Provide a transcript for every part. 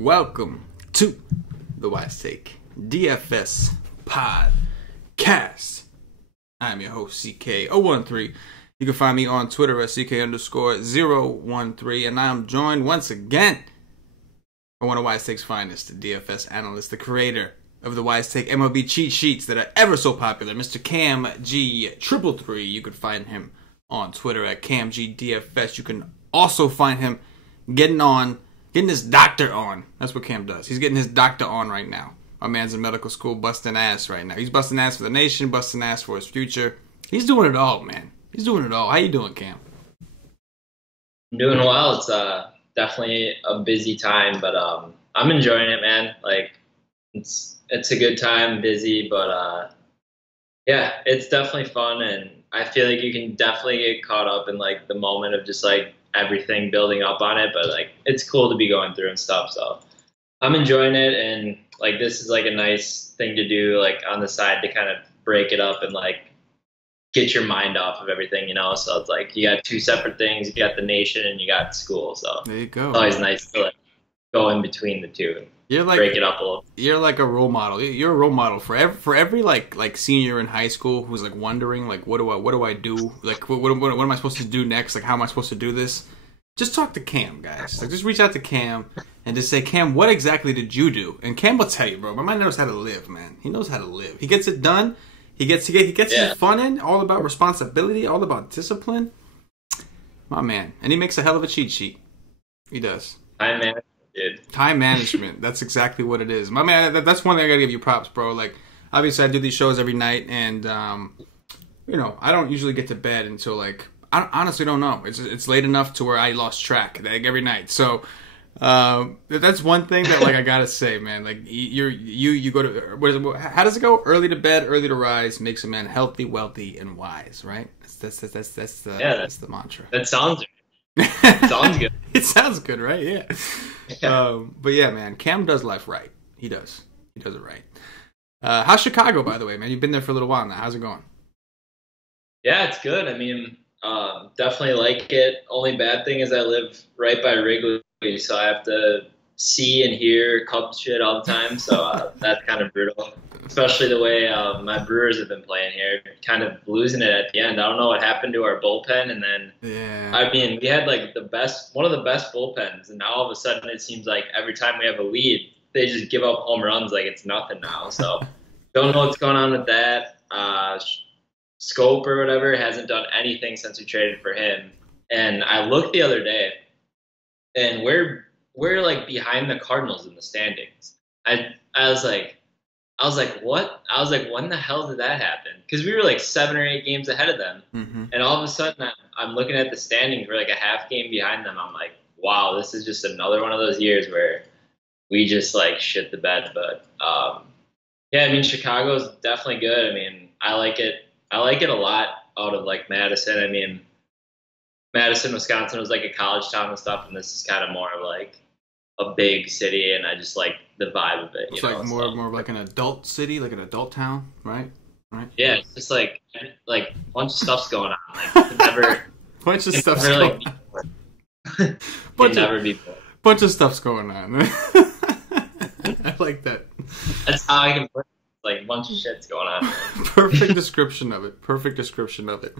Welcome to the Wise Take DFS podcast. I am your host, CK013. You can find me on Twitter at CK_013. And I'm joined once again by one of Wise Take's finest, the DFS analyst, the creator of the Wise Take MLB cheat sheets that are ever so popular, Mr. KamG333. You can find him on Twitter at KamG333. You can also find him getting his doctor on. That's what Cam does. He's getting his doctor on right now. My man's in medical school busting ass right now. He's busting ass for the nation, busting ass for his future. He's doing it all, man. He's doing it all. How you doing, Cam? I'm doing well. It's definitely a busy time, but I'm enjoying it, man. Like, it's a good time, busy, but yeah, it's definitely fun, and I feel like you can definitely get caught up in like the moment of just like everything building up on it, but like it's cool to be going through and stuff. So I'm enjoying it, and like this is like a nice thing to do like on the side to kind of break it up and like get your mind off of everything, you know. So it's like you got two separate things. You got the nation and you got school. So there you go. It's always nice to like go in between the two. You're like, break it up a little. You're like a role model. You're a role model for every like senior in high school who's like wondering like what do I do? Like what am I supposed to do next? Like how am I supposed to do this? Just talk to Cam, guys. Like just reach out to Cam and just say, Cam, what exactly did you do? And Cam will tell you, bro. My man knows how to live, man. He knows how to live. He gets it done. He gets his fun in. All about responsibility. All about discipline. My man, and he makes a hell of a cheat sheet. He does. Time management, dude. Time management. That's exactly what it is. My man, that's one thing I gotta give you props, bro. Like, obviously I do these shows every night, and, you know, I don't usually get to bed until, like, I honestly don't know. It's late enough to where I lost track, like, every night. So, that's one thing that, like, I gotta say, man. Like, you go to, how does it go? Early to bed, early to rise, makes a man healthy, wealthy, and wise, right? That's the mantra. That sounds good. It sounds good, right? Yeah. But yeah, man, Cam does life right. He does. He does it right. How's Chicago, by the way, man? You've been there for a little while now. How's it going? Yeah, it's good. I mean, definitely like it. Only bad thing is I live right by Wrigley, so I have to see and hear Cubs shit all the time. So that's kind of brutal, especially the way my Brewers have been playing here, kind of losing it at the end. I don't know what happened to our bullpen, and then I mean, we had like one of the best bullpens, and now all of a sudden it seems like every time we have a lead, they just give up home runs like it's nothing now. So don't know what's going on with that. Scope or whatever hasn't done anything since we traded for him. And I looked the other day, and we're like behind the Cardinals in the standings. I was like, what? I was like, when the hell did that happen? Because we were like 7 or 8 games ahead of them. Mm-hmm. And all of a sudden, I'm looking at the standings. We're like a half game behind them. I'm like, wow, this is just another one of those years where we just like shit the bed. But yeah, I mean, Chicago's definitely good. I mean, I like it. I like it a lot out of like Madison. I mean, Madison, Wisconsin was like a college town and stuff, and this is kind of more of like a big city, and I just like the vibe of it. It's like more of like an adult city, like an adult town, right? Right. Yeah, it's just like a bunch of stuff's going on. Like never bunch of stuff's going on. Bunch of stuff's going on. I like that. That's how I can put it. Like a bunch of shit's going on. Perfect description of it. Perfect description of it.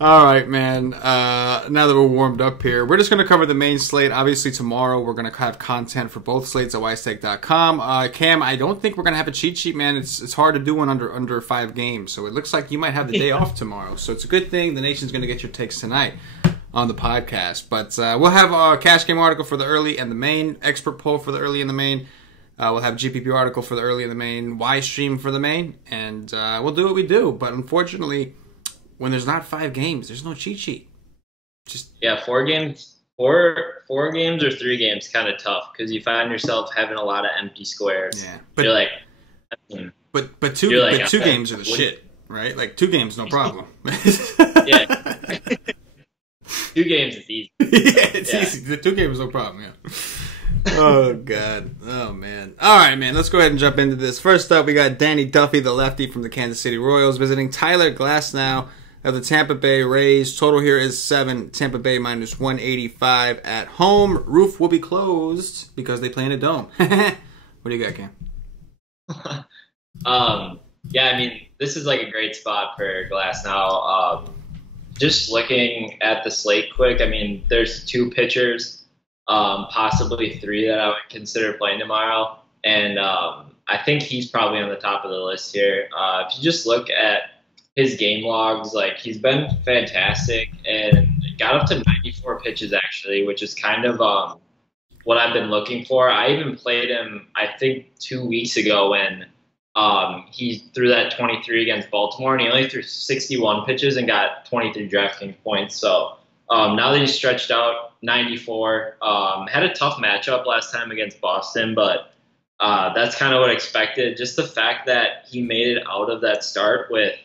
All right, man. Now that we're warmed up here, we're just going to cover the main slate. Obviously, tomorrow we're going to have content for both slates at wisetake.com. Cam, I don't think we're going to have a cheat sheet, man. It's hard to do one under 5 games, so it looks like you might have the day off tomorrow. So it's a good thing the nation's going to get your takes tonight on the podcast. But we'll have a cash game article for the early and the main, expert poll for the early and the main. We'll have GPP article for the early and the main, Y stream for the main, and we'll do what we do. But unfortunately, when there's not 5 games, there's no cheat sheet. Yeah, 4 games, 4 games or 3 games, kind of tough because you find yourself having a lot of empty squares. Yeah, but you're like, but two games are the shit, right? Like 2 games, no problem. Yeah, 2 games is easy. Yeah, it's easy. The 2 games, no problem. Yeah. Oh, God. Oh, man. All right, man. Let's go ahead and jump into this. First up, we got Danny Duffy, the lefty from the Kansas City Royals, visiting Tyler Glasnow, of the Tampa Bay Rays. Total here is 7. Tampa Bay minus 185 at home. Roof will be closed because they play in a dome. What do you got, Cam? Yeah, I mean, this is like a great spot for Glass now. Just looking at the slate quick, I mean, there's 2 pitchers, possibly 3 that I would consider playing tomorrow. And I think he's probably on the top of the list here. If you just look at his game logs, like, he's been fantastic and got up to 94 pitches, actually, which is kind of what I've been looking for. I even played him, I think, 2 weeks ago when he threw that 23 against Baltimore, and he only threw 61 pitches and got 23 DraftKings points. So now that he's stretched out 94, had a tough matchup last time against Boston, but that's kind of what I expected. Just the fact that he made it out of that start with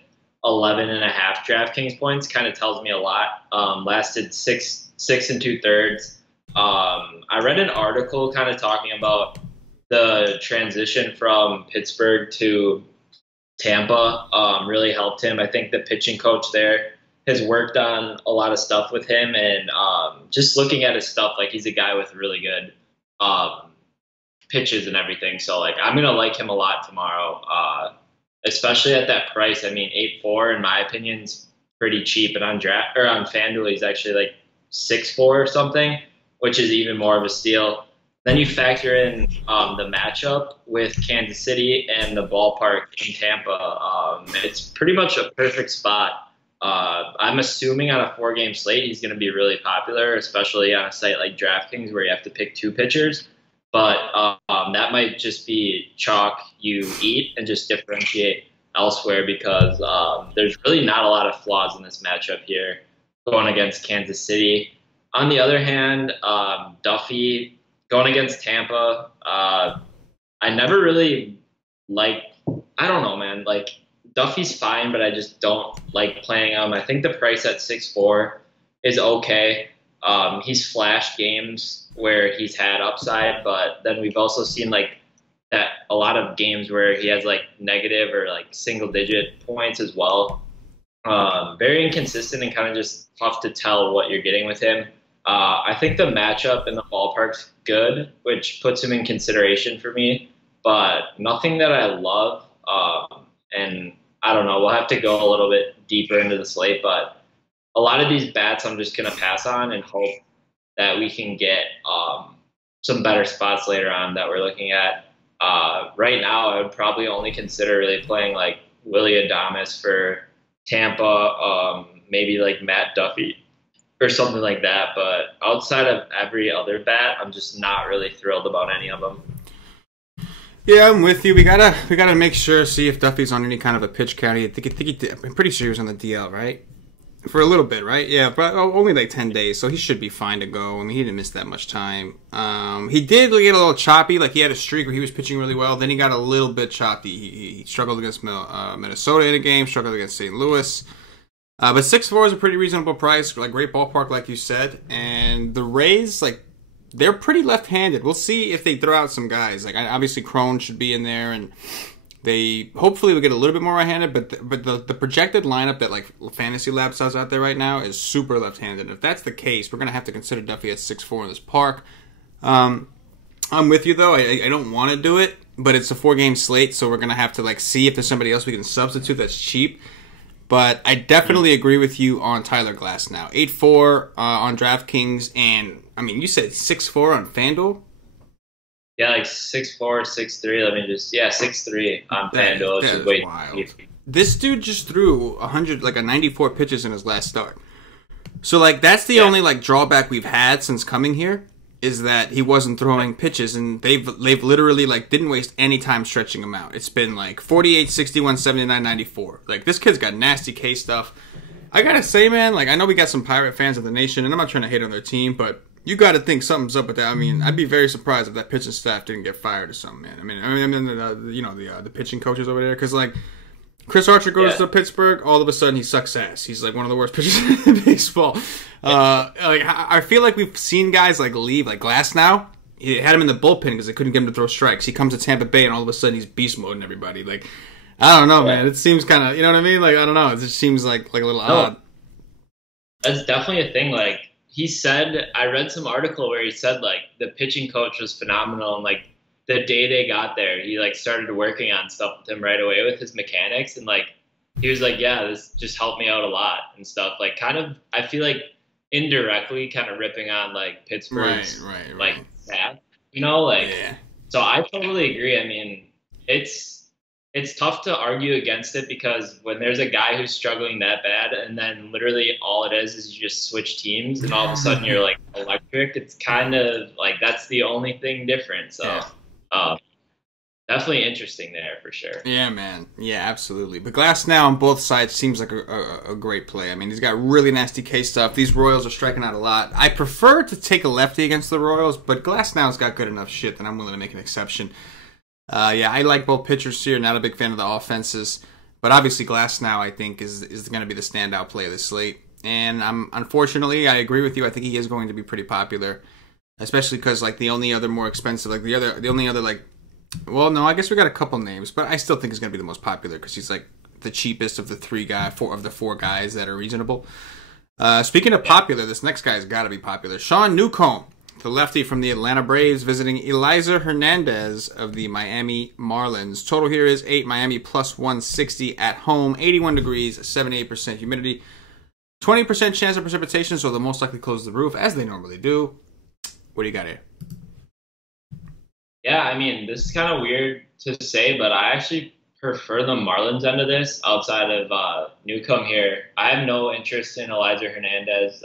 11.5 DraftKings points kind of tells me a lot. Lasted 6 2/3. I read an article kind of talking about the transition from Pittsburgh to Tampa really helped him. I think the pitching coach there has worked on a lot of stuff with him, and just looking at his stuff, like, he's a guy with really good pitches and everything. So, like, I'm gonna like him a lot tomorrow, especially at that price. I mean, 8.4 in my opinion is pretty cheap, and on FanDuel he's actually like 6.4 or something, which is even more of a steal. Then you factor in the matchup with Kansas City and the ballpark in Tampa. It's pretty much a perfect spot. I'm assuming on a 4-game slate he's going to be really popular, especially on a site like DraftKings where you have to pick 2 pitchers. But that might just be chalk you eat and just differentiate elsewhere because there's really not a lot of flaws in this matchup here going against Kansas City. On the other hand, Duffy going against Tampa, I never really I don't know, man. Like, Duffy's fine, but I just don't like playing him. I think the price at 6.4 is okay. He's flashed games where he's had upside, but then we've also seen like that a lot of games where he has like negative or like single digit points as well. Very inconsistent and kind of just tough to tell what you're getting with him. I think the matchup in the ballpark's good, which puts him in consideration for me, but nothing that I love. And I don't know, we'll have to go a little bit deeper into the slate, but a lot of these bats I'm just going to pass on and hope that we can get some better spots later on that we're looking at. Right now, I would probably only consider really playing like Willy Adames for Tampa, maybe like Matt Duffy or something like that. But outside of every other bat, I'm just not really thrilled about any of them. Yeah, I'm with you. We gotta make sure, see if Duffy's on any kind of a pitch count. I'm pretty sure he was on the DL, right? For a little bit, right? Yeah, but only like 10 days, so he should be fine to go. I mean, he didn't miss that much time. He did get a little choppy. Like, he had a streak where he was pitching really well. Then he got a little bit choppy. He struggled against Minnesota in a game, struggled against St. Louis. But 6.4 is a pretty reasonable price. Like, great ballpark, like you said. And the Rays, like, they're pretty left-handed. We'll see if they throw out some guys. Like, obviously, Crone should be in there, and they hopefully will get a little bit more right-handed, but the projected lineup that like Fantasy Labs has out there right now is super left-handed. If that's the case, we're gonna have to consider Duffy at 6.4 in this park. I'm with you though. I don't want to do it, but it's a 4-game slate, so we're gonna have to like see if there's somebody else we can substitute that's cheap. But I definitely agree with you on Tyler Glass now. 8.4 on DraftKings, and I mean, you said 6.4 on FanDuel. Yeah, like 6.4, 6.3. 6.3 on FanDuel. That is wild. This dude just threw 94 pitches in his last start. So like that's the only like drawback we've had since coming here is that he wasn't throwing pitches, and they've literally like didn't waste any time stretching him out. It's been like 48, 61, 79, 94. Like this kid's got nasty K stuff. I gotta say, man, like I know we got some Pirate fans of the nation, and I'm not trying to hate on their team, but you got to think something's up with that. I mean, I'd be very surprised if that pitching staff didn't get fired or something, man. The pitching coaches over there, because like Chris Archer goes to Pittsburgh, all of a sudden he sucks ass. He's like one of the worst pitchers in baseball. I feel like we've seen guys like leave, like Glass now. He had him in the bullpen because they couldn't get him to throw strikes. He comes to Tampa Bay and all of a sudden he's beast moding everybody. Like I don't know, man. It seems kind of, you know what I mean? Like, I don't know. It just seems like a little odd. That's definitely a thing. Like he said, I read some article where he said like the pitching coach was phenomenal, and like the day they got there, he like started working on stuff with him right away with his mechanics, and like he was like, yeah, this just helped me out a lot and stuff. Like kind of, I feel like indirectly kind of ripping on like Pittsburgh's like staff, you know, like. Yeah. So I totally agree. I mean, it's tough to argue against it because when there's a guy who's struggling that bad and then literally all it is you just switch teams and all of a sudden you're like electric, it's kind of like that's the only thing different. So definitely interesting there for sure. Yeah, man. Yeah, absolutely. But Glass now on both sides seems like a great play. I mean, he's got really nasty K stuff. These Royals are striking out a lot. I prefer to take a lefty against the Royals, but Glass now's got good enough shit that I'm willing to make an exception. Yeah, I like both pitchers here. Not a big fan of the offenses, but obviously Glass now I think is going to be the standout play of the slate. And unfortunately, I agree with you. I think he is going to be pretty popular, especially because like the only other more expensive, like the only other like. Well, no, I guess we got a couple names, but I still think he's going to be the most popular because he's like the cheapest of the four guys that are reasonable. Speaking of popular, this next guy's got to be popular. Sean Newcomb, the lefty from the Atlanta Braves, visiting Eliezer Hernandez of the Miami Marlins. Total here is 8. Miami plus 160 at home. 81 degrees, 78% humidity. 20% chance of precipitation, so they'll most likely close the roof, as they normally do. What do you got here? Yeah, I mean, this is kind of weird to say, but I actually prefer the Marlins end of this outside of Newcomb here. I have no interest in Eliezer Hernandez.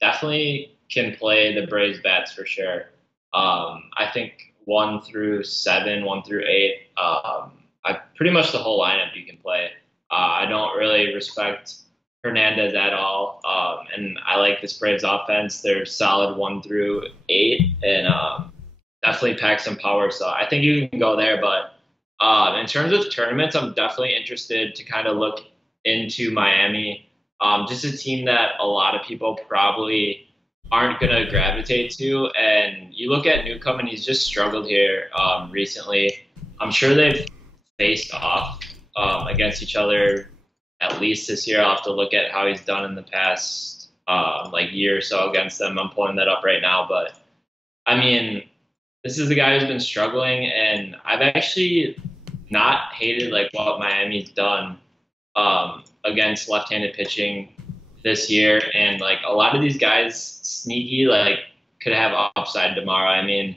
Definitely can play the Braves bats for sure. I think 1 through 7, 1 through 8, I pretty much the whole lineup you can play. I don't really respect Hernandez at all, and I like this Braves offense. They're solid 1 through 8, and definitely pack some power. So I think you can go there. But in terms of tournaments, I'm definitely interested to kind of look into Miami. Just a team that a lot of people probably aren't going to gravitate to. And you look at Newcomb, and he's just struggled here recently. I'm sure they've faced off against each other at least this year. I'll have to look at how he's done in the past year or so against them. I'm pulling that up right now. But, I mean, this is a guy who's been struggling, and I've actually not hated like what Miami's done against left-handed pitching this year. And like a lot of these guys sneaky like could have upside tomorrow. I mean,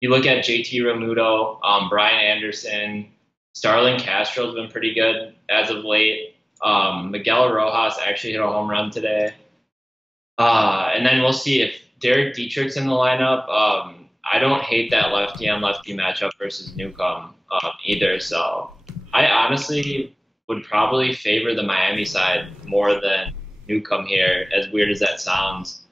you look at JT Realmuto, Brian Anderson, Starlin Castro's been pretty good as of late. Miguel Rojas actually hit a home run today. And then we'll see if Derek Dietrich's in the lineup. I don't hate that lefty-on-lefty matchup versus Newcomb either. So I honestly would probably favor the Miami side more than Newcomb here, as weird as that sounds.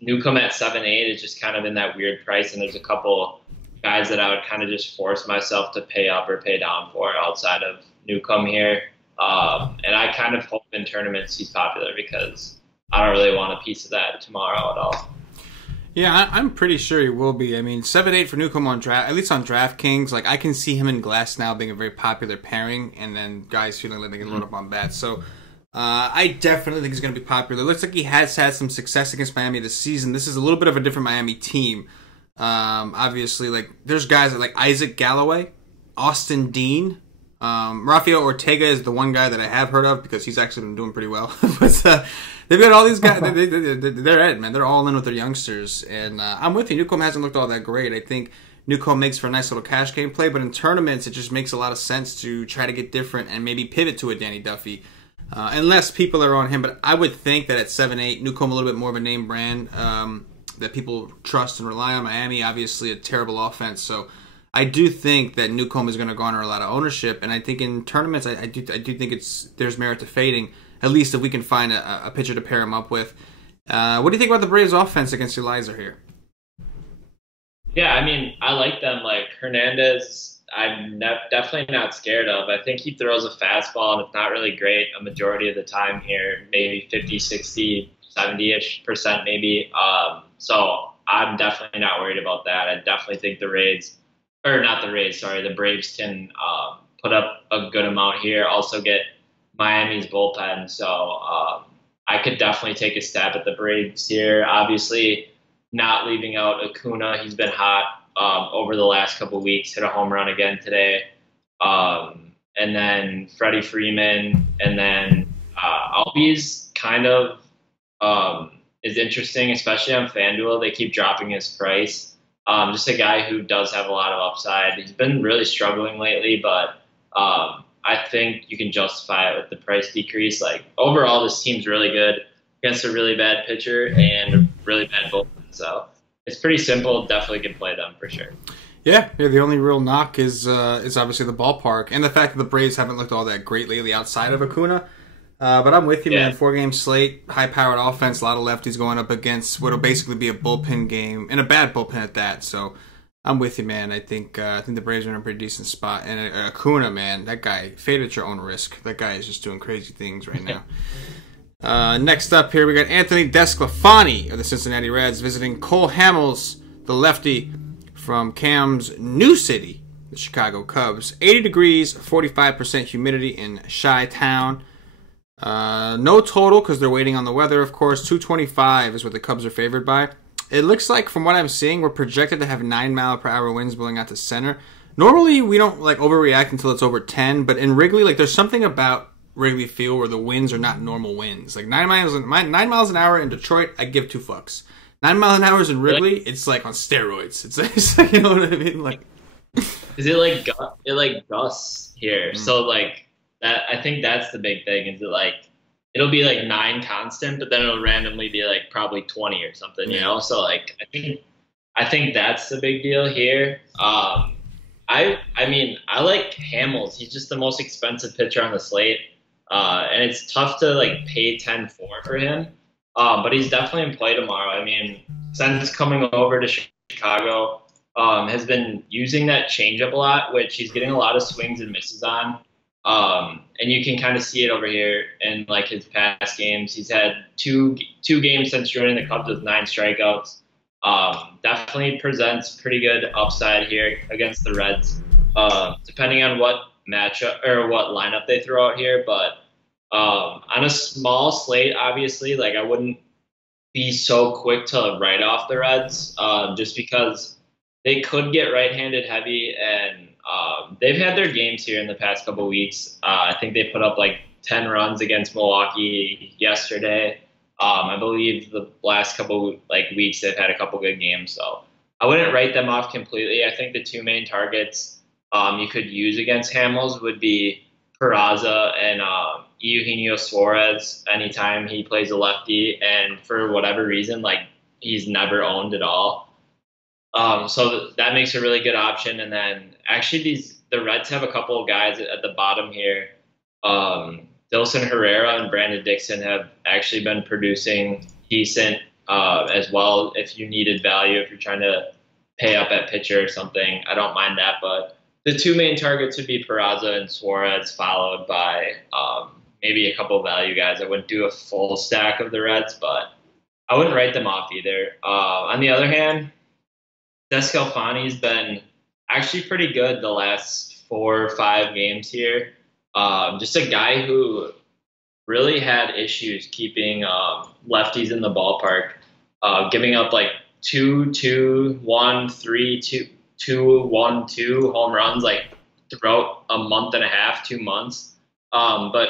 Newcomb at 7-8 is just kind of in that weird price, and there's a couple guys that I would kind of just force myself to pay up or pay down for outside of Newcomb here. And I kind of hope in tournaments he's popular because I don't really want a piece of that tomorrow at all. Yeah, I'm pretty sure he will be. I mean, 7-8 for Newcomb on draft, at least on DraftKings. Like, I can see him and Glass now being a very popular pairing, and then guys feeling like they can load up on bats. So, I definitely think he's going to be popular. Looks like he has had some success against Miami this season. This is a little bit of a different Miami team. Obviously, like there's guys like Isaac Galloway, Austin Dean, Rafael Ortega is the one guy that I have heard of because he's actually been doing pretty well. But they've got all these guys. They're at it, man. They're all in with their youngsters, and I'm with you. Newcomb hasn't looked all that great. I think Newcomb makes for a nice little cash game play, but in tournaments, it just makes a lot of sense to try to get different and maybe pivot to a Danny Duffy. Unless people are on him, but I would think that at 7-8, Newcomb a little bit more of a name brand that people trust and rely on. Miami, obviously, a terrible offense, so I do think that Newcomb is going to garner a lot of ownership, and I think in tournaments, I do think there's merit to fading. At least if we can find a pitcher to pair him up with. What do you think about the Braves' offense against Eliezer here? Yeah, I mean, I like them. Like Hernandez, I'm definitely not scared of. I think he throws a fastball, and it's not really great a majority of the time here, maybe 50, 60, 70-ish% maybe. So I'm definitely not worried about that. I definitely think the Braves can put up a good amount here. Also get Miami's bullpen. So I could definitely take a stab at the Braves here. Obviously, not leaving out Acuna. He's been hot over the last couple of weeks. Hit a home run again today. And then Freddie Freeman. And then Albies kind of is interesting, especially on FanDuel. They keep dropping his price. Just a guy who does have a lot of upside. He's been really struggling lately, but I think you can justify it with the price decrease. Like overall, this team's really good against a really bad pitcher and a really bad bullpen. So it's pretty simple. Definitely can play them for sure. Yeah. The only real knock is obviously the ballpark and the fact that the Braves haven't looked all that great lately outside of Acuna. But I'm with you, man. 4-game slate, high-powered offense, a lot of lefties going up against what will basically be a bullpen game, and a bad bullpen at that. So I'm with you, man. I think the Braves are in a pretty decent spot. And Acuna, man, that guy, fade at your own risk. That guy is just doing crazy things right now. Next up here, we got Anthony DeSclafani of the Cincinnati Reds visiting Cole Hamels, the lefty from Cam's new city, the Chicago Cubs. 80 degrees, 45% humidity in Chi-Town. No total because they're waiting on the weather, of course. 225 is what the Cubs are favored by. It looks like, from what I'm seeing, we're projected to have 9-mile-per-hour winds blowing out to center. Normally, we don't overreact until it's over 10, but in Wrigley, there's something about Wrigley Field where the winds are not normal winds. 9 miles an hour in Detroit, I give 2 fucks. 9 miles an hour in Wrigley, it's on steroids. It's you know what I mean? Is it gusts here? Mm. So that, I think that's the big thing. Is it it'll be 9 constant, but then it'll randomly be probably 20 or something, you know? So I think that's the big deal here. I mean, I like Hamels. He's just the most expensive pitcher on the slate. And it's tough to pay 10-4 for him. But he's definitely in play tomorrow. I mean, since coming over to Chicago, has been using that changeup a lot, which he's getting a lot of swings and misses on. And you can kind of see it over here in his past games. He's had two games since joining the Cubs with 9 strikeouts. Definitely presents pretty good upside here against the Reds, depending on what matchup or what lineup they throw out here. But on a small slate, obviously, I wouldn't be so quick to write off the Reds, just because they could get right-handed heavy, and they've had their games here in the past couple of weeks. I think they put up 10 runs against Milwaukee yesterday. I believe the last couple weeks they've had a couple good games, so I wouldn't write them off completely. I think the 2 main targets you could use against Hamels would be Peraza and Eugenio Suarez anytime he plays a lefty, and for whatever reason, he's never owned at all. So that makes a really good option. And then actually the Reds have a couple of guys at the bottom here. Dilson Herrera and Brandon Dixon have actually been producing decent as well. If you needed value, if you're trying to pay up at pitcher or something, I don't mind that. But the 2 main targets would be Peraza and Suarez, followed by maybe a couple of value guys. I wouldn't do a full stack of the Reds, but I wouldn't write them off either. On the other hand, DeSclafani's been actually pretty good the last 4 or 5 games here. Just a guy who really had issues keeping lefties in the ballpark, giving up 2-2, 1-3, 2-1-2 home runs throughout a month and a half, 2 months. But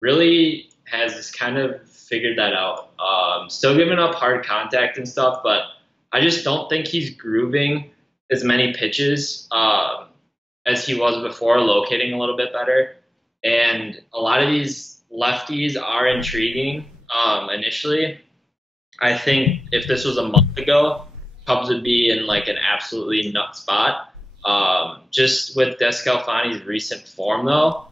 really has kind of figured that out. Still giving up hard contact and stuff, but I just don't think he's grooving as many pitches as he was before, locating a little bit better. And a lot of these lefties are intriguing initially. I think if this was a month ago, Cubs would be in an absolutely nut spot. Just with DeSclafani's recent form, though,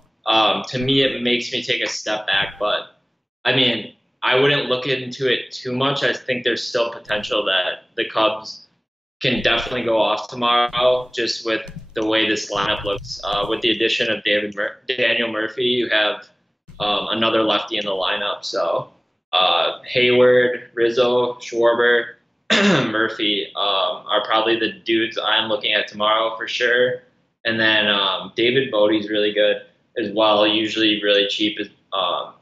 to me it makes me take a step back. But I mean, I wouldn't look into it too much. I think there's still potential that the Cubs can definitely go off tomorrow, just with the way this lineup looks. With the addition of Daniel Murphy, you have another lefty in the lineup. So Hayward, Rizzo, Schwarber, Murphy are probably the dudes I'm looking at tomorrow for sure. And then David Bodie's really good. as well, usually really cheap.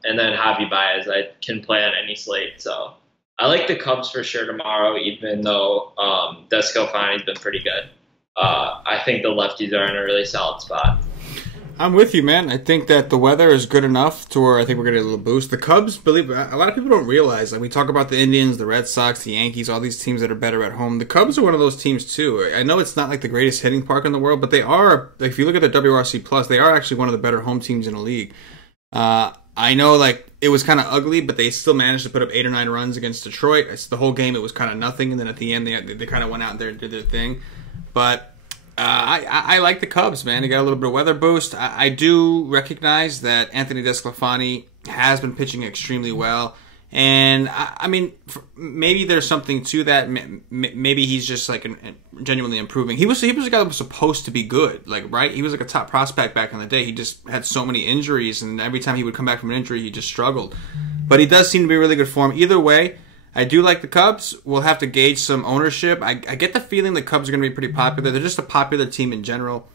And then Javi Baez, I can play on any slate. So I like the Cubs for sure tomorrow, even though DeSclafani's been pretty good. I think the lefties are in a really solid spot. I'm with you, man. I think that the weather is good enough to where I think we're going to get a little boost. The Cubs, believe it, a lot of people don't realize, like we talk about the Indians, the Red Sox, the Yankees, all these teams that are better at home. The Cubs are one of those teams too. I know it's not like the greatest hitting park in the world, but they are, like, if you look at their WRC plus, they are actually one of the better home teams in the league. I know, like, it was kind of ugly, but they still managed to put up 8 or 9 runs against Detroit. The whole game, it was kind of nothing, and then at the end, they kind of went out there and did their thing. But I like the Cubs, man. They got a little bit of weather boost. I do recognize that Anthony DeSclafani has been pitching extremely well. And, I mean, maybe there's something to that. Maybe he's just, like, genuinely improving. He was a guy that was supposed to be good, like, right? He was, like, a top prospect back in the day. He just had so many injuries, and every time he would come back from an injury, he just struggled. But he does seem to be in really good form. Either way, I do like the Cubs. We'll have to gauge some ownership. I get the feeling the Cubs are going to be pretty popular. They're just a popular team in general.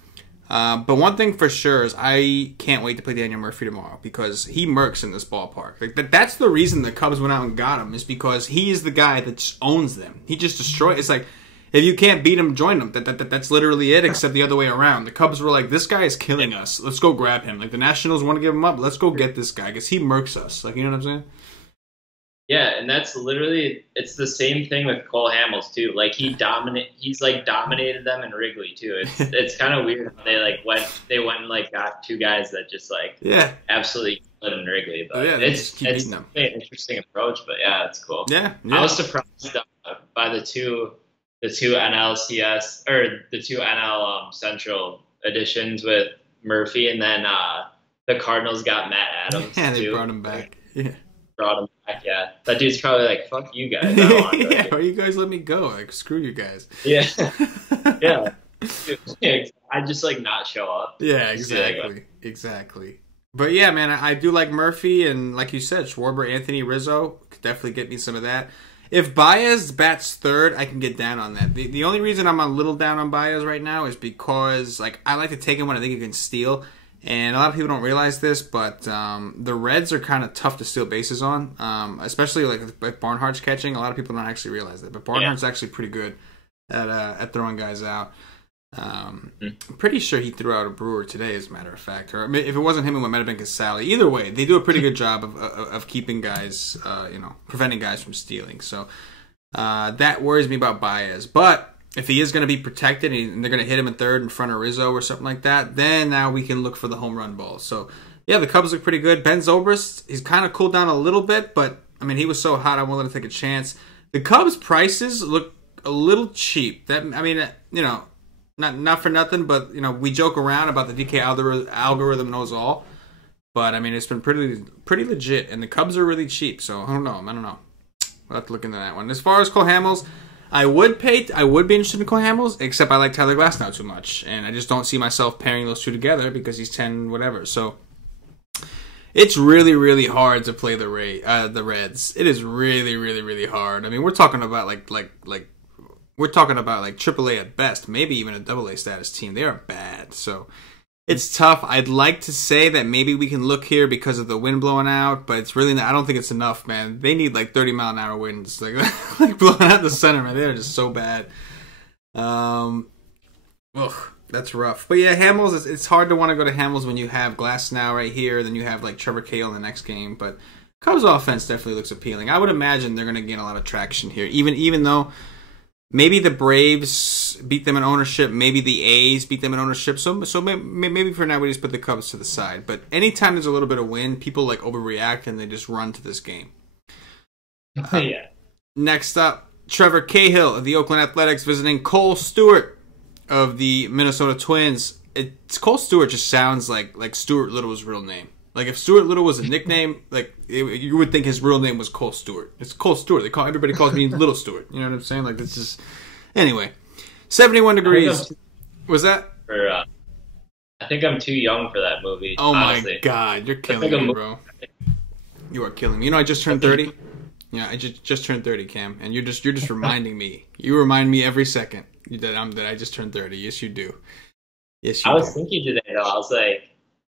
But one thing for sure is I can't wait to play Daniel Murphy tomorrow because he murks in this ballpark. Like that's the reason the Cubs went out and got him, is because he is the guy that just owns them. He just destroys. It's like, if you can't beat him, join him. That's literally it, except the other way around. The Cubs were like, this guy is killing us. Let's go grab him. Like the Nationals want to give him up. Let's go get this guy because he murks us. Like, you know what I'm saying? Yeah, and that's literally, it's the same thing with Cole Hamels too. Like he's like dominated them in Wrigley too. It's kind of weird how they went and like got 2 guys that just like absolutely killed in Wrigley. But it's an interesting approach. But yeah, it's cool. Yeah. I was surprised by the two NLCS or the 2 NL Central editions with Murphy, and then the Cardinals got Matt Adams. Yeah, they too. brought him back. Yeah. Brought him back, yeah. That dude's probably like, fuck you guys. Yeah, why you guys let me go? Like, screw you guys. Yeah. Yeah. I just like not show up. Yeah, exactly. But yeah, man, I do like Murphy, and like you said, Schwarber, Anthony, Rizzo could definitely get me some of that. If Baez bats third, I can get down on that. The only reason I'm a little down on Baez right now is because like I like to take him when I think he can steal. And a lot of people don't realize this, but the Reds are kind of tough to steal bases on, especially like if Barnhart's catching. A lot of people don't actually realize that, but Barnhart's actually pretty good at throwing guys out. I'm pretty sure he threw out a Brewer today, as a matter of fact. Or if it wasn't him, it might have been Casale. Either way, they do a pretty good job of keeping guys, preventing guys from stealing. So that worries me about Baez, but if he is going to be protected and they're going to hit him in third in front of Rizzo or something like that, then now we can look for the home run ball. So, yeah, the Cubs look pretty good. Ben Zobrist, he's kind of cooled down a little bit, but, I mean, he was so hot, I'm willing to take a chance. The Cubs' prices look a little cheap. Not for nothing, but, we joke around about the DK algorithm knows all. But, I mean, it's been pretty legit, and the Cubs are really cheap, so I don't know. We'll have to look into that one. As far as Cole Hamels, I would be interested in Cole Hamels, except I like Tyler Glasnow too much, and I just don't see myself pairing those two together because he's 10 whatever. So it's really, really hard to play the Reds. It is really, really, really hard. I mean, we're talking about we're talking about AAA at best, maybe even a AA status team. They are bad, so it's tough. I'd like to say that maybe we can look here because of the wind blowing out, but it's really not. I don't think it's enough, man. They need 30-mile-an-hour winds, like blowing out the center, man. They're just so bad. That's rough. But yeah, Hamels. It's hard to want to go to Hamels when you have Glasnow right here, then you have Trevor Cahill in the next game. But Cubs offense definitely looks appealing. I would imagine they're going to gain a lot of traction here, even though maybe the Braves beat them in ownership. Maybe the A's beat them in ownership. So maybe for now we just put the Cubs to the side. But anytime there's a little bit of wind, people overreact and they just run to this game. Yeah. Next up, Trevor Cahill of the Oakland Athletics visiting Cole Stewart of the Minnesota Twins. Cole Stewart just sounds like Stuart Little's real name. Like if Stuart Little was a nickname, you would think his real name was Cole Stewart. It's Cole Stewart. Everybody calls me Little Stewart. You know what I'm saying? Like it's just anyway. 71 degrees. Was that? I think I'm too young for that movie. Oh honestly. My God, you're killing me, bro. You are killing me. I just turned 30. Yeah, I just turned 30, Cam, and you're just reminding me. You remind me every second that I just turned 30. Yes, you do. Yes, you do. I was thinking today, though. I was like,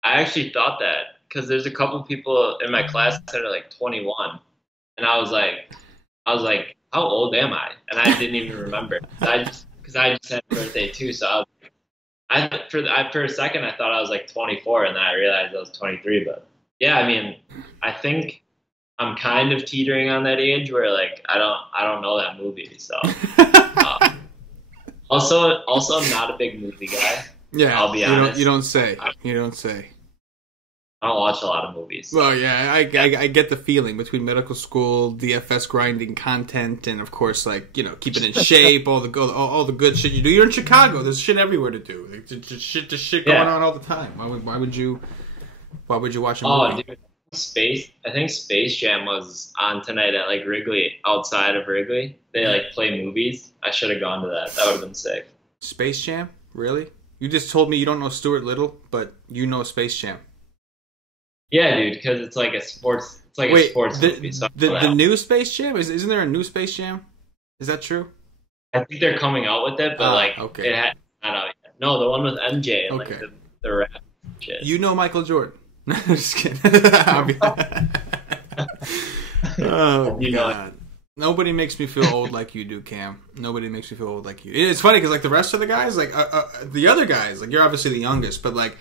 I actually thought that because there's a couple people in my class that are like 21, and I was like, how old am I? And I didn't even remember. Because I just had a birthday too, so for a second I thought I was like 24, and then I realized I was 23. But yeah, I mean, I think I'm kind of teetering on that age where like I don't know that movie. So um, also I'm not a big movie guy. Yeah, I'll be honest. you don't say. I You don't say. don't watch a lot of movies. Well, So yeah, yeah, I get the feeling between medical school, DFS grinding content, and of course, like, keeping in shape, all the good shit you do. You're in Chicago. There's shit everywhere to do. Like, just shit going yeah. on all the time. Why would you watch a Oh, movie? dude, I think Space Jam was on tonight at like Wrigley, outside of Wrigley. They like play movies. I should have gone to that. That would have been sick. Space Jam? Really? You just told me you don't know Stuart Little, but you know Space Jam. Yeah, dude, because it's like a sports. It's like a Wait, sports movie. So the new Space Jam? Isn't there a new Space Jam? Is that true? I think they're coming out with it, but like Okay. not out yet. No, the one with MJ and like Okay. the rap shit. You know Michael Jordan. Just kidding. Oh You know it. God. Nobody makes me feel old like you do, Cam. Nobody makes me feel old like you. It's funny because like the rest of the guys, like the other guys, like you're obviously the youngest, but like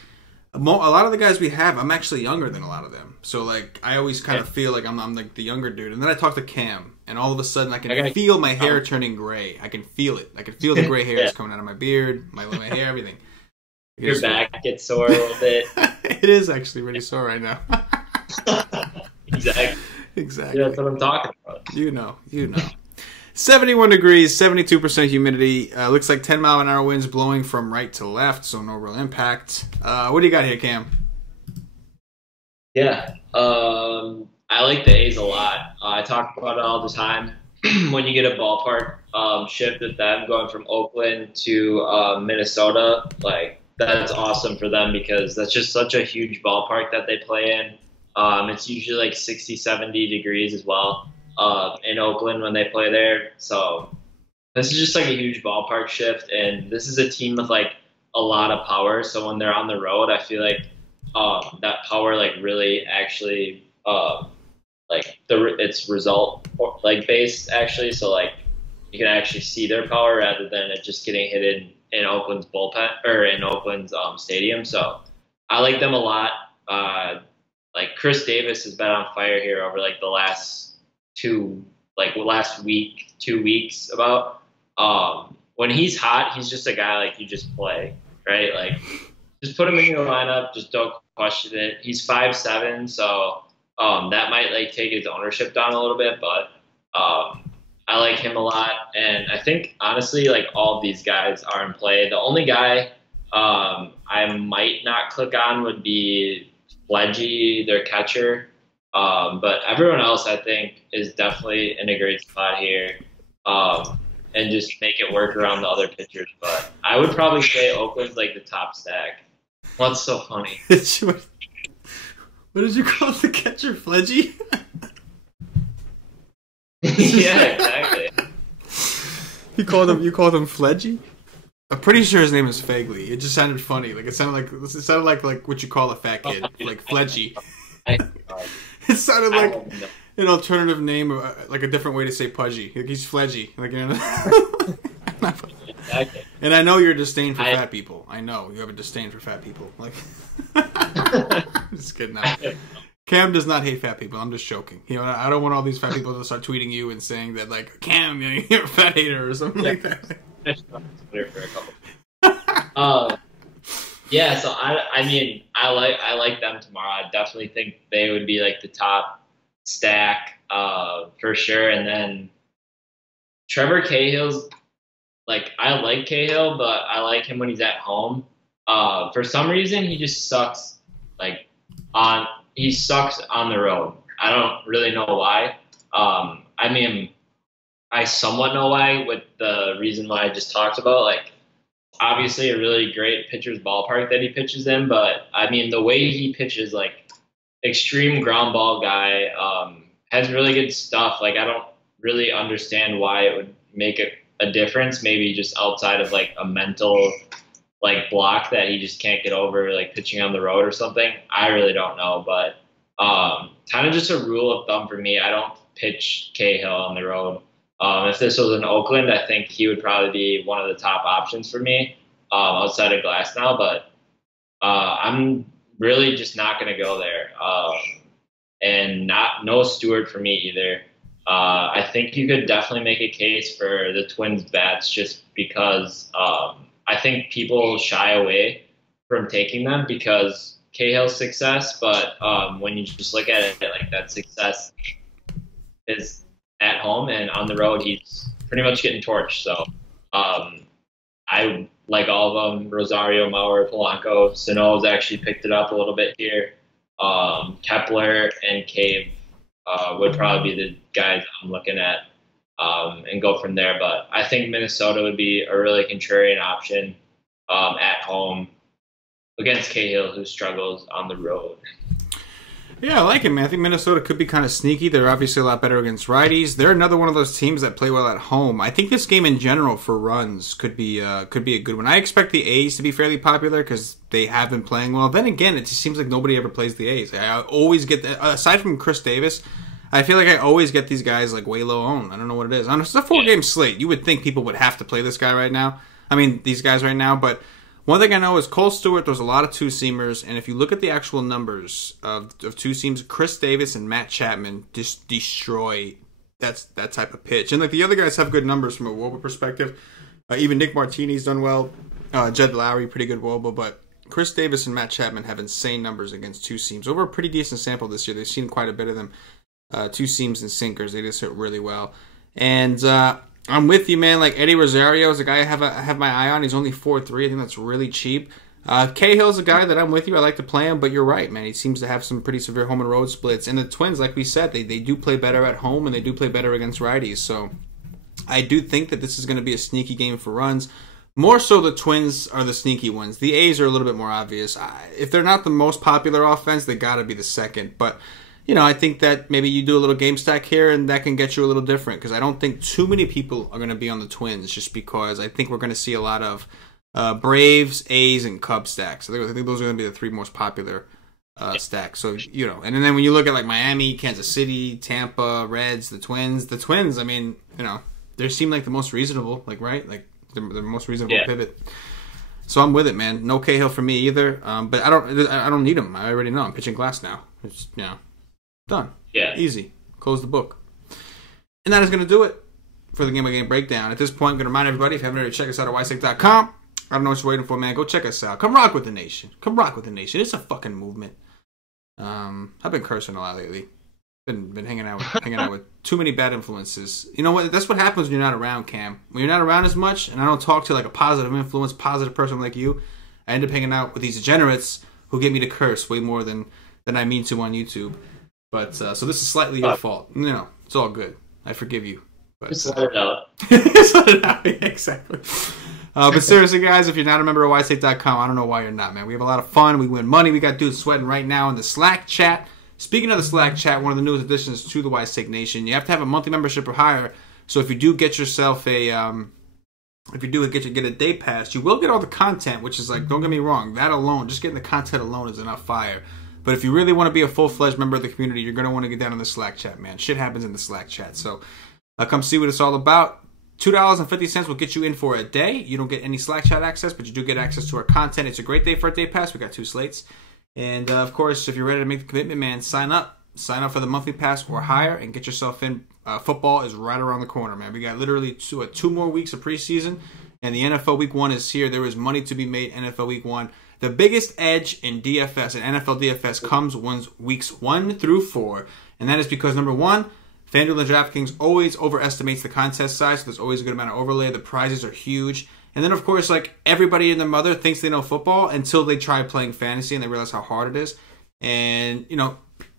a lot of the guys we have, I'm actually younger than a lot of them. So like I always kind of feel like I'm like the younger dude, and then I talk to Cam, and all of a sudden I can feel my hair turning gray. I can feel it. I can feel the gray hairs coming out of my beard, my hair, everything. Your back gets sore a little bit. It is actually really sore right now. Exactly. Exactly. Yeah, that's what I'm talking about. You know. 71 degrees, 72% humidity. Looks like 10-mile-an-hour winds blowing from right to left, so no real impact. What do you got here, Cam? Yeah, I like the A's a lot. I talk about it all the time. When you get a ballpark shift with them going from Oakland to Minnesota, like that's awesome for them because that's just such a huge ballpark that they play in. It's usually like 60, 70 degrees as well in Oakland when they play there. So this is just like a huge ballpark shift, and this is a team with like a lot of power. So when they're on the road, I feel like that power like really actually like it's result like based actually. So like you can actually see their power rather than it just getting hit in Oakland's bullpen or in Oakland's stadium. So I like them a lot. Like Chris Davis has been on fire here over like the last last week, 2 weeks about. When he's hot, he's just a guy like you just play, right? Like just put him in your lineup, just don't question it. He's 5'7", so that might like take his ownership down a little bit, but I like him a lot, and I think honestly, like all of these guys are in play. The only guy I might not click on would be Pledgy, their catcher. But everyone else, I think, is definitely in a great spot here, and just make it work around the other pitchers. But I would probably say Oakland's like the top stack. What's so funny? What did you call the catcher, Fledgy? Yeah, exactly. You called him Fledgy? I'm pretty sure his name is Fagley. It just sounded funny. Like it sounded like what you call a fat kid, like Fledgy. It sounded like an alternative name, like a different way to say pudgy. Like he's Fledgy. Like and I know you're a disdain for fat people. I know you have a disdain for fat people. Like, just kidding. Now. Cam does not hate fat people. I'm just joking. I don't want all these fat people to start tweeting you and saying that, like, Cam, you're a fat hater or something like that. For a couple. Yeah, so I mean I like them tomorrow. I definitely think they would be like the top stack for sure. And then Trevor Cahill's like I like Cahill, but I like him when he's at home. For some reason he just sucks he sucks on the road. I don't really know why. I mean I somewhat know why with the reason why I just talked about. Like obviously a really great pitcher's ballpark that he pitches in, but I mean the way he pitches, like extreme ground ball guy, has really good stuff. Like I don't really understand why it would make a difference, maybe just outside of like a mental like block that he just can't get over, like pitching on the road or something. I really don't know, but kind of just a rule of thumb for me. I don't pitch Cahill on the road. If this was in Oakland, I think he would probably be one of the top options for me outside of Glasnow, but I'm really just not going to go there. And no Stewart for me either. I think you could definitely make a case for the Twins bats just because I think people shy away from taking them because Cahill's success, but when you just look at it, like that success is at home and on the road, he's pretty much getting torched. So I like all of them, Rosario, Mauer, Polanco. Sano's actually picked it up a little bit here. Kepler and Cave would probably be the guys I'm looking at and go from there. But I think Minnesota would be a really contrarian option at home against Cahill, who struggles on the road. Yeah, I like it, man. I think Minnesota could be kind of sneaky. They're obviously a lot better against righties. They're another one of those teams that play well at home. I think this game in general for runs could be a good one. I expect the A's to be fairly popular because they have been playing well. Then again, it just seems like nobody ever plays the A's. I always get that. Aside from Chris Davis, I feel like I always get these guys like way low owned. I don't know what it is. It's a 4-game slate. You would think people would have to play this guy right now. I mean, these guys right now, but one thing I know is Cole Stewart, there's a lot of two-seamers, and if you look at the actual numbers of two-seams, Chris Davis and Matt Chapman just destroy that type of pitch. And like the other guys have good numbers from a WOBA perspective. Even Nick Martini's done well. Jed Lowry, pretty good WOBA, but Chris Davis and Matt Chapman have insane numbers against two-seams. Over a pretty decent sample this year. They've seen quite a bit of them. Two-seams and sinkers, they just hit really well. And I'm with you, man. Like Eddie Rosario is a guy I have my eye on. He's only 4.3. I think that's really cheap. Cahill's a guy that I'm with you. I like to play him, but you're right, man. He seems to have some pretty severe home and road splits. And the Twins, like we said, they do play better at home and they do play better against righties. So I do think that this is going to be a sneaky game for runs. More so, the Twins are the sneaky ones. The A's are a little bit more obvious. If they're not the most popular offense, they got to be the second. But I think that maybe you do a little game stack here, and that can get you a little different because I don't think too many people are going to be on the Twins just because I think we're going to see a lot of Braves, A's, and Cubs stacks. I think those are going to be the three most popular stacks. So, and then when you look at like Miami, Kansas City, Tampa, Reds, the Twins, I mean, they seem like the most reasonable, like, right? Like, the most reasonable pivot. So I'm with it, man. No Cahill for me either. But I don't need him. I already know. I'm pitching Glass now. It's, done. Yeah. Easy. Close the book. And that is going to do it for the game-by-game breakdown. At this point, I'm going to remind everybody, if you haven't already, check us out at wisec.com. I don't know what you're waiting for, man. Go check us out. Come rock with the nation. Come rock with the nation. It's a fucking movement. I've been cursing a lot lately. Been hanging out with too many bad influences. You know what? That's what happens when you're not around, Cam. When you're not around as much, and I don't talk to like a positive influence, positive person like you, I end up hanging out with these degenerates who get me to curse way more than I mean to on YouTube. But so this is slightly your fault. It's all good. I forgive you. But, just let it out. Just let it out. Yeah, exactly. But seriously, guys, if you're not a member of wisec.com, I don't know why you're not, man. We have a lot of fun. We win money. We got dudes sweating right now in the Slack chat. Speaking of the Slack chat, one of the newest additions to the Wisec Nation, you have to have a monthly membership or higher. So if you do get yourself get a day pass, you will get all the content, which is like, don't get me wrong, that alone, just getting the content alone is enough fire. But if you really want to be a full-fledged member of the community, you're going to want to get down in the Slack chat, man. Shit happens in the Slack chat. So come see what it's all about. $2.50 will get you in for a day. You don't get any Slack chat access, but you do get access to our content. It's a great day for a day pass. We got 2 slates. And, of course, if you're ready to make the commitment, man, sign up. Sign up for the monthly pass or higher and get yourself in. Football is right around the corner, man. We got literally 2 more weeks of preseason, and the NFL Week 1 is here. There is money to be made NFL Week 1. The biggest edge in DFS and NFL DFS comes weeks 1 through 4, and that is because, number one, FanDuel and DraftKings always overestimates the contest size, so there's always a good amount of overlay. The prizes are huge. And then, of course, like everybody and their mother thinks they know football until they try playing fantasy and they realize how hard it is. And,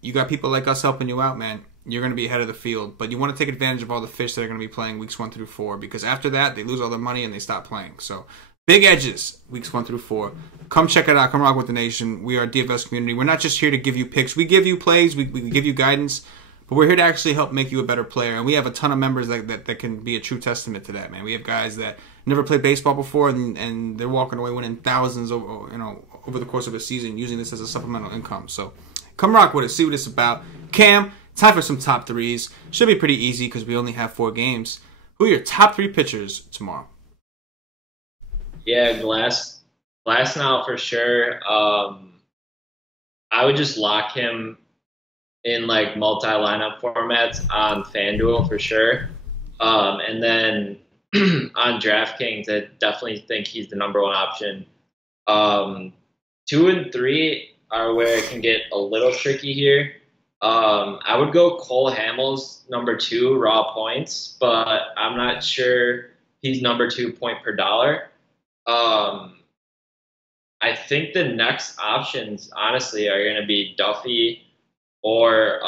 you got people like us helping you out, man. You're going to be ahead of the field. But you want to take advantage of all the fish that are going to be playing weeks 1 through 4 because after that, they lose all their money and they stop playing. So, big edges, weeks 1 through 4. Come check it out. Come rock with the nation. We are a DFS community. We're not just here to give you picks. We give you plays. We give you guidance. But we're here to actually help make you a better player. And we have a ton of members that can be a true testament to that, man. We have guys that never played baseball before, and they're walking away winning thousands over the course of a season using this as a supplemental income. So come rock with it, see what it's about. Cam, time for some top threes. Should be pretty easy because we only have 4 games. Who are your top 3 pitchers tomorrow? Yeah, Glass now for sure. I would just lock him in like multi-lineup formats on FanDuel for sure. And then on DraftKings, I definitely think he's the number 1 option. 2 and 3 are where it can get a little tricky here. I would go Cole Hamels number 2 raw points, but I'm not sure he's number 2 point per dollar. I think the next options, honestly, are going to be Duffy or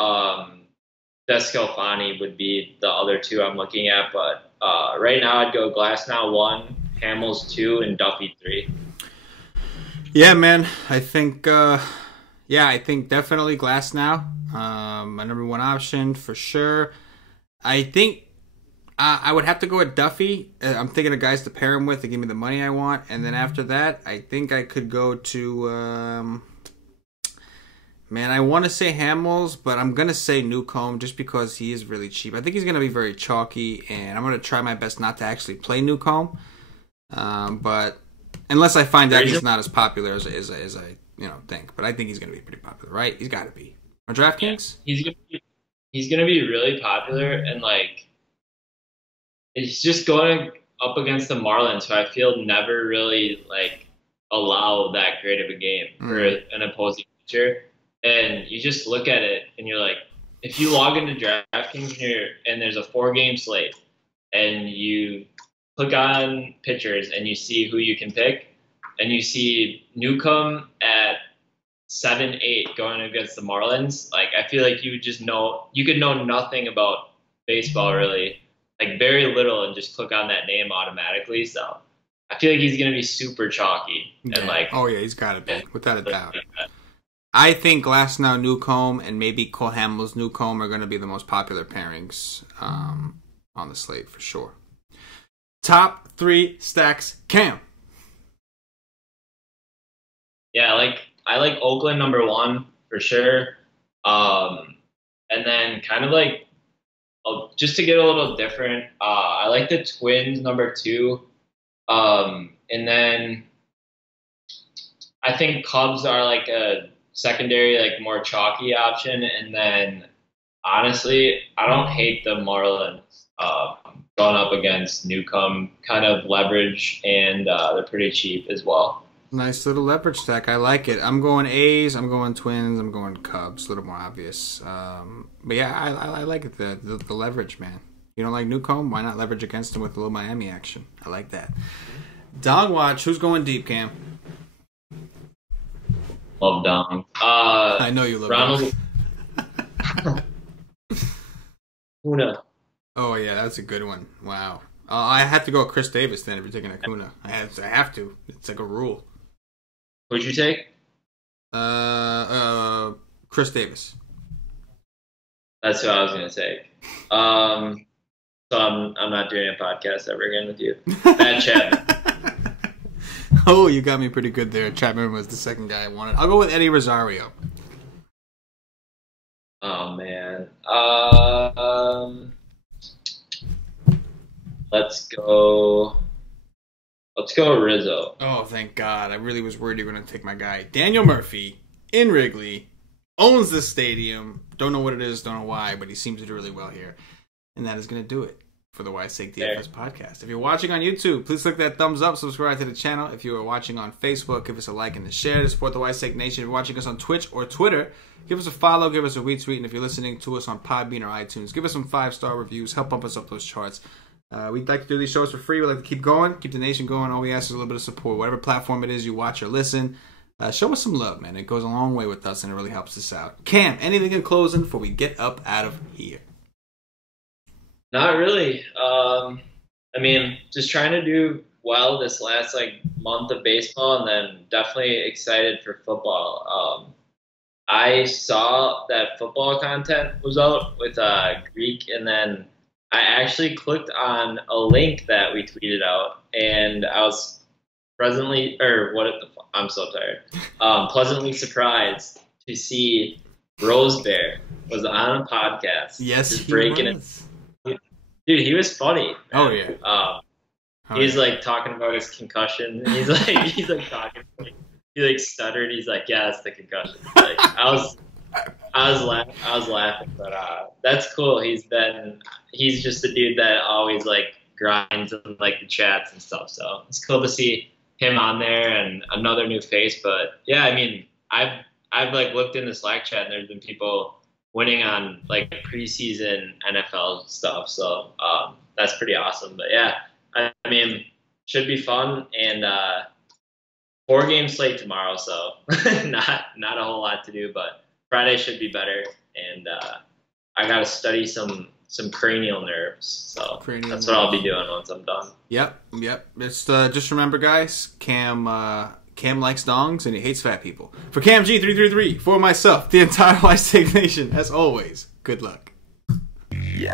Descalfani would be the other 2 I'm looking at. But right now, I'd go Glasnow 1, Hamels 2, and Duffy 3. Yeah, man. I think definitely Glasnow, my number 1 option for sure. I think I would have to go with Duffy. I'm thinking of guys to pair him with to give me the money I want. And then after that, I think I could go to, I want to say Hamels, but I'm going to say Newcomb just because he is really cheap. I think he's going to be very chalky, and I'm going to try my best not to actually play Newcomb. But unless I find out he's not as popular as I think. But I think he's going to be pretty popular, right? He's got to be. On DraftKings? Yeah, he's going to be really popular, and it's just going up against the Marlins, who I feel never really allow that great of a game for an opposing pitcher. And you just look at it and you're like, if you log into DraftKings and there's a 4-game slate and you click on pitchers and you see who you can pick and you see Newcomb at 7-8 going against the Marlins, I feel like you could know nothing about baseball really. Very little, and just click on that name automatically. So I feel like he's going to be super chalky. And he's got to be, without a doubt. I think Glasnow Newcomb and maybe Cole Hamels Newcomb are going to be the most popular pairings on the slate for sure. Top 3 stacks, Cam. Yeah, I like Oakland number 1 for sure. And then kind of just to get a little different, I like the Twins number 2. And then I think Cubs are a secondary, more chalky option. And then honestly, I don't hate the Marlins going up against Newcomb, kind of leverage, and they're pretty cheap as well. Nice little leverage stack. I like it. I'm going A's. I'm going Twins. I'm going Cubs. A little more obvious. But yeah, I like it. The leverage, man. You don't like Newcomb? Why not leverage against him with a little Miami action? I like that. Dog watch. Who's going deep, Cam? Love Dong. I know you love Ronald. Kuna. Oh yeah, that's a good one. Wow. I have to go with Chris Davis then if you're taking Acuna. I have to. It's like a rule. Who'd you take? Chris Davis. That's what I was gonna take. So I'm not doing a podcast ever again with you. Bad Chapman. Oh, you got me pretty good there. Chapman was the second guy I wanted. I'll go with Eddie Rosario. Oh man. Let's go Rizzo. Oh, thank God. I really was worried you were going to take my guy. Daniel Murphy in Wrigley, owns the stadium. Don't know what it is, don't know why, but he seems to do really well here. And that is going to do it for the YSake DFS podcast. If you're watching on YouTube, please click that thumbs up, subscribe to the channel. If you are watching on Facebook, give us a like and a share to support the YSake Nation. If you're watching us on Twitch or Twitter, give us a follow, give us a retweet. And if you're listening to us on Podbean or iTunes, give us some 5-star reviews. Help bump us up those charts. We'd like to do these shows for free. We'd like to keep going, keep the nation going. All we ask is a little bit of support. Whatever platform it is you watch or listen, show us some love, man. It goes a long way with us, and it really helps us out. Cam, anything in closing before we get up out of here? Not really. Just trying to do well this last month of baseball, and then definitely excited for football. I saw that football content was out with Greek, and then I actually clicked on a link that we tweeted out, and I was I'm so tired. Pleasantly surprised to see Rose Bear was on a podcast. Yes, just he breaking was. it. Dude, he was funny. Oh yeah. He's like talking about his concussion. And he's like talking. He like stuttered. He's like, "Yeah, it's the concussion." Like, I was laughing, but that's cool. He's just a dude that always like grinds in like the chats and stuff. So it's cool to see him on there and another new face. But yeah, I mean, I've like looked in the Slack chat and there's been people winning on like preseason NFL stuff. So that's pretty awesome. But yeah, I mean, should be fun, and 4-game slate tomorrow. So not a whole lot to do, but Friday should be better, and I got to study some cranial nerves. So that's what I'll be doing once I'm done. Yep. It's just remember, guys, Cam likes dongs and he hates fat people. For KamG333, for myself, the entire Wise Take Nation, as always, good luck. Yeah.